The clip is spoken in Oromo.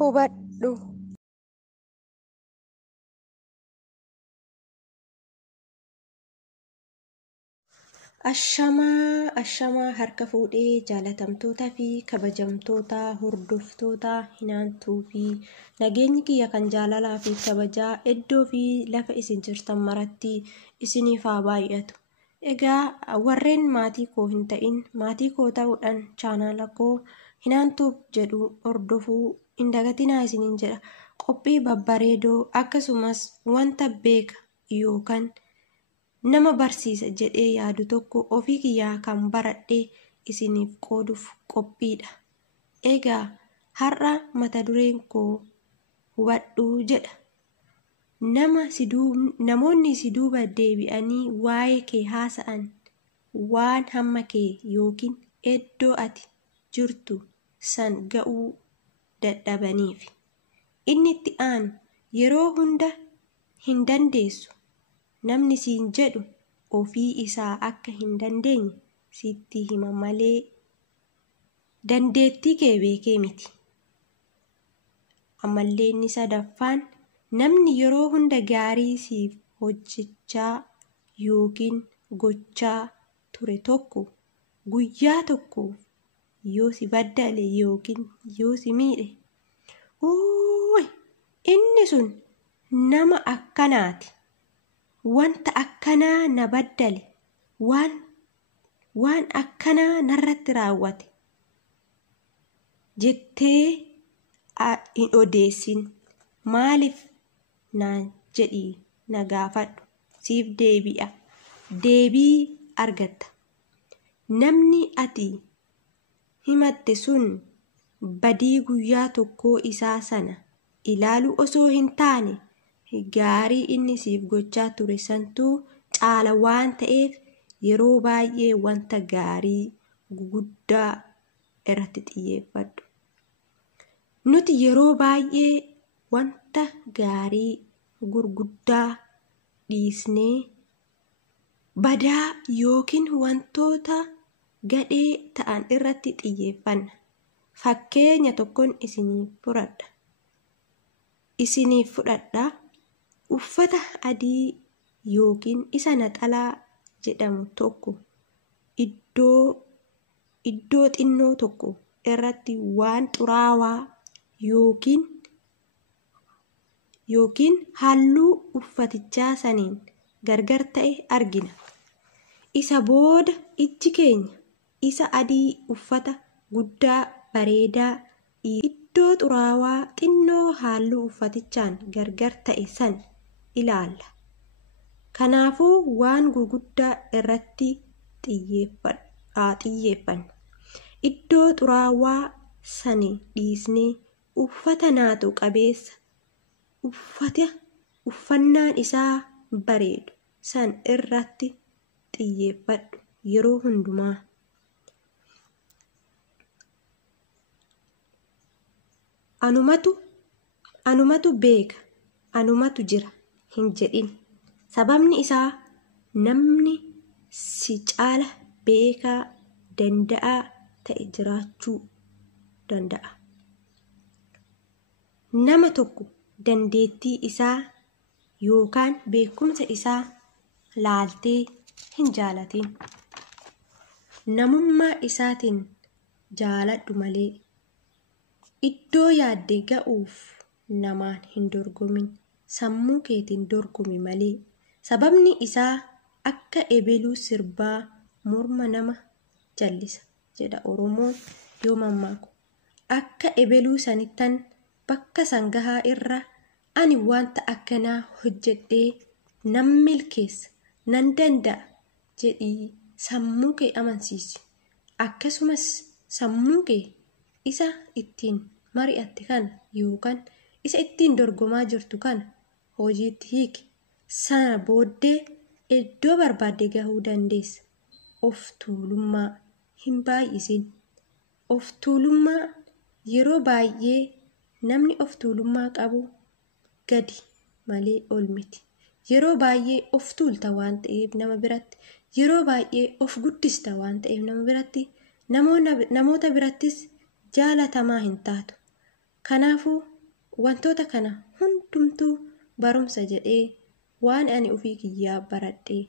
hubadhu. Ashamaa harka fuudhee jaalatamtootaa fi kabajamtoota hordoftoota Hinaantuu fi nageenyi kiyya kan jaalalaa fi kabajaa iddoo fi lafa isin jirtan maratti isiniif haa baay'atu. Egaa warreen maatii koo hin ta'in maatii koo ta'uudhaan chaanaala koo Hinaantuu jedhu hordofuu hin dagatinaa isiniin jedha. Qophii babbareedoo akkasumas wanta beeka yookaan nama barsiisa jedhee yaadu tokko ofii kiyyaa kan baradhee isiniif qooduuf qophiidha. Egaa har'a mata dureen koo hubadhu jedha. Namoonni si duuba deebi'anii waa'ee kee haasa'an waan hamma kee yookiin iddoo ati jirtu san ga'uu dadhabaniif. Inni itti aanu yeroo hunda hin dandeessu. Namni siin jedhu ofii isaa akka hin dandeenye sitti hima malee dandeettii kee beekee miti. Ammallee inni sadaffaan namni yeroo hunda gaarii siif hojjechaa yookiin gochaa ture tokko guyyaa tokko yoo si baddale yookiin yoo si miidhe inni sun nama akkanaati. Wanta akkanaa na baddale waan akkanaa narratti raawwate jettee hin odeessin. Maaliif naan jedhii na gaafadhu siif deebi'a. Deebii argatta. Namni ati himatte sun badii guyyaa tokkoo isaa sana ilaaluu osoo hin taane gaarii inni siif gochaa ture santuu caala waan ta'eef yeroo baay'ee wanta gaarii guguddaa irratti xiyyeeffadhu. Nuti yeroo baay'ee wanta gaarii gurguddaa dhiisnee badaa yookiin wantoota gadhee ta'an irratti xiyyeeffanna. Fakkeenya tokkoon isiniif fudhadha. Uffata adii yookiin isa naxalaa jedhamu tokko iddoo xinnoo tokko irratti waan xuraawaa yookiin halluu uffatichaa saniin gargar ta'e argina. Isa booda ijji keenya isa adii uffata guddaa bareedaa iddoo xuraawaa xinnoo halluu uffatichaan gargar ta'e san ilaalla. Kanaafuu waan gurguddaa irratti xiyyeeffanna. Iddoo xuraawaa sani dhiisnee uffata naatu qabeessa uffannaan isaa bareedu san irratti xiyyeeffadhu yeroo hundumaa. Anumatu beeka, anumatu jira hin jedhin. Sababni isaa namni si caala beekaa danda'aa ta'e jiraachuu danda'a. Nama tokko dandeettii isaa yookaan beekumsa isaa laaltee hin jaalatin. Namummaa isaatiin jaaladhu malee iddoo yaadde ga'uuf namaan hin dorgomin. Sammuu keetiin dorgomi malee. Sababni isaa akka ebeluu sirbaa morma nama jallisa jedha Oromoon yoo mammaaku. Akka ebeluu sanittan bakka sangahaa irra ani wanta akkanaa hojjedhee nan milkeessa nan danda'a jedhii sammuu kee amansiisi. Akkasumas sammuu kee isa ittiin mari'atte kana yookaan isa ittiin dorgomaa jirtu kana hojiitti hiiki. Sana booddee iddoo barbaadde gahuu dandeessa. Of tuulummaa hin baay'isin. Of tuulummaa yeroo baay'ee namni of tuulummaa qabu gadi malee ol miti. Yeroo baay'ee of tuulta waan ta'eef nama biratti, yeroo baay'ee of guddista waan ta'eef nama biratti, namoota birattis jaalatamaa hin taatu. Kanaafuu wantoota kana hundumtuu barumsa jedhee waan ani ofii kiyyaa baradhee